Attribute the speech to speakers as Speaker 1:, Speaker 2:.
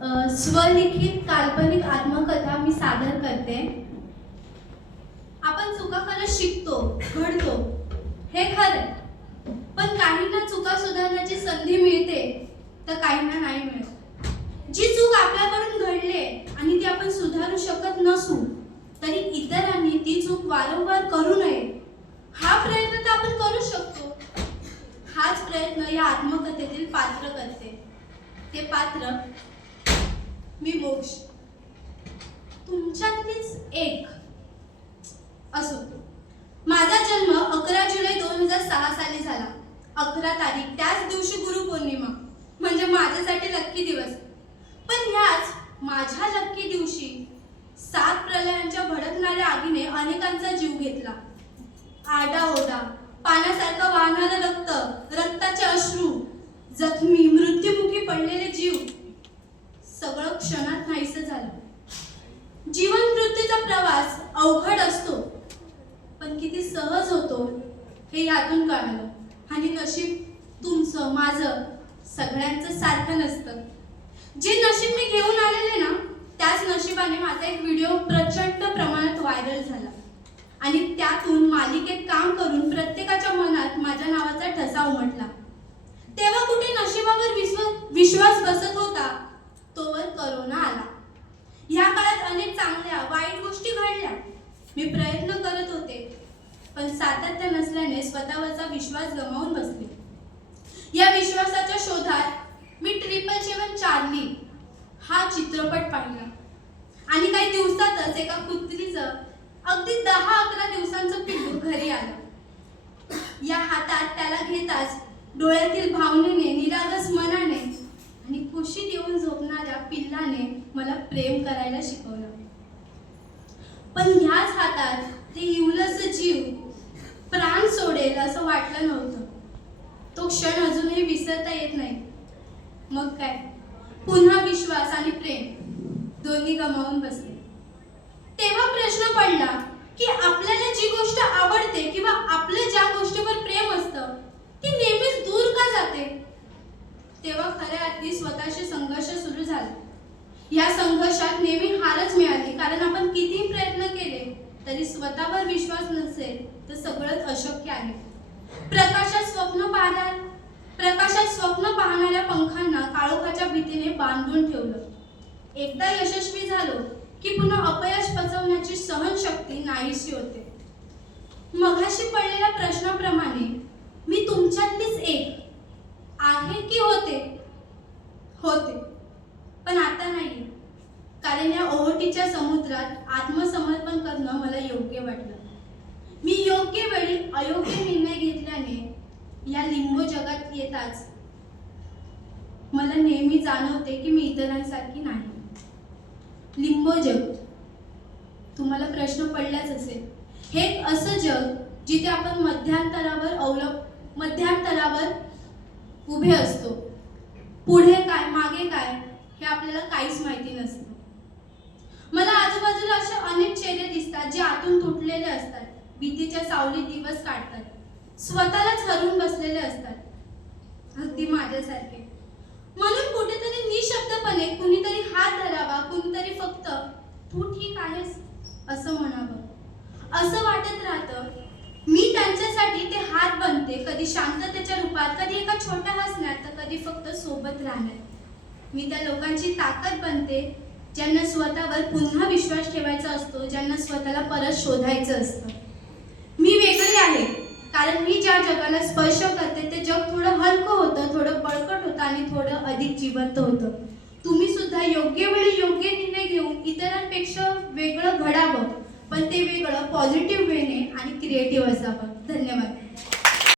Speaker 1: स्वलिखित काल्पनिक आत्मकथा मी सादर करते. आपण चुका करत शिकतो घडतो. हे खरं पण काहींना चुका सुधारण्याची संधी मिळते तर काहींना नाही मिळत. जी चूक आपल्याकडून घडले आणि ती आपण सुधारू शकत नसू तरी इतरांनी ती चूक वारंवार करू नये. हा प्रयत्न तर आपण करू शकतो. हाच प्रयत्न या आत्मकथेतील पात्र करते. ते पात्र मी मोक्ष. तुमच्यातलीच एक असो माझा जन्म अकरा जुलै दोन हजार सहा साली झाला. अकरा तारीख त्याच दिवशी गुरुपौर्णिमा म्हणजे माझ्यासाठी लक्की दिवस. पण ह्याच माझ्या लक्की दिवशी सात प्रलयांच्या भडकणाऱ्या आगीने अनेकांचा जीव घेतला. आरडाओरडा पाण्यासारखं वाहणारं रक्त रक्ताचे अश्रू जखमी मृत्युमुखी पडलेले जीव सगळं क्षणात नाहीस झालं. जीवन मृत्यूचा प्रवास अवघड असतो पण किती सहज होतो हे यातून कळालं. आणि नशीब तुमचं माझं सगळ्यांचं सारखं नसतं. जे नशीब मी घेऊन आलेले ना त्याच नशिबाने माझा एक व्हिडिओ प्रचंड प्रमाणात व्हायरल झाला. आणि त्यातून मालिकेत मी प्रयत्न करत होते पण सातत्य नसल्याने स्वतःवरचा विश्वास गमावून बसले. या विश्वासाच्या शोधात मी ट्रिपल सेवन चार्ली हा चित्रपट पाहिला. आणि काही दिवसातच एका कुत्रीचं अगदी दहा अकरा दिवसांचं पिल्लू घरी आलं. या हातात त्याला घेताच डोळ्यातील भावनेने निरागस मनाने आणि खुशी देऊन झोपणाऱ्या पिल्लाने मला प्रेम करायला शिकवलं. पण ह्याच हातात ते इवलस जीव प्राण सोडेल असं वाटलं नव्हतं. तो क्षण अजूनही विसरता येत नाही. मग काय? पुन्हा विश्वास आणि प्रेम दोन्ही गमावून बसले. तेव्हा प्रश्न पडला की आपल्याला जी गोष्ट आवडते किंवा आपलं ज्या गोष्टीवर प्रेम असतं ती नेहमीच दूर का जाते? तेव्हा खऱ्या अर्थी स्वतःशी संघर्ष सुरू झाला. या संघर्षात नेहमी हारच मिळाली. कारण आपण किती प्रयत्न केले तरी स्वतःवर विश्वास नसेल तर सगळंच अशक्य आहे. प्रकाशात स्वप्न पाहणार प्रकाशात स्वप्न पाहणाऱ्या पंखांना काळोखाच्या भीतीने बांधून ठेवलं. एकदा यशस्वी झालो की पुन्हा अपयश पचवण्याची सहनशक्ती नाहीशी होते. मघाशी पडलेला प्रश्न मी तुमच्यातलीच एक आहे की होते होते पण आता नाही कारण या ओहोटीच्या समुद्रात आत्मसमर्पण करणं मला योग्य वाटलं. मी योग्य वेळी अयोग्य निर्णय घेतल्याने या लिंबो जगात येताच मला नेहमी जाणवते की मी इतरांसारखी नाही. लिंबो जग तुम्हाला प्रश्न पडलाच असेल. हे एक असं जग जिथे आपण मध्यांतरावर अवलंब मध्यांतरावर उभे असतो. पुढे काय मागे काय हे आपल्याला काहीच माहिती नसतं. मला आजूबाजूला असे अनेक चेहरे दिसतात जे आतून तुटलेले असतात. भीतीच्या सावलीत दिवस काढतात. स्वतःलाच हरवून बसलेले असतात. अगदी माझ्यासारखे. म्हणून कुठेतरी निशब्दपणे कुणीतरी हात धरावा कुणीतरी फक्त तू ठीक आहेस? असं म्हणावं. असं वाटत राहतं. मी त्यांच्यासाठी ते हात बनते. कधी शांततेच्या रूपात कधी एका छोट्या हसण्यात तर कधी फक्त सोबत राहण्यात. मी त्या लोकांची ताकद बनते. ज्यांना स्वतःवर पुन्हा विश्वास ठेवायचा असतो ज्यांना स्वतःला परत शोधायचं असतं. मी वेगळी आहे कारण मी ज्या जगाला स्पर्श करते ते जग थोडं हलकं होतं थोडं बळकट होतं आणि थोडं अधिक जिवंत होतं. तुम्ही सुद्धा योग्य वेळी योग्य निर्णय घेऊन इतरांपेक्षा वेगळं घडावं पण ते वेगळं पॉझिटिव्ह वेने आणि क्रिएटिव्ह असावं. धन्यवाद.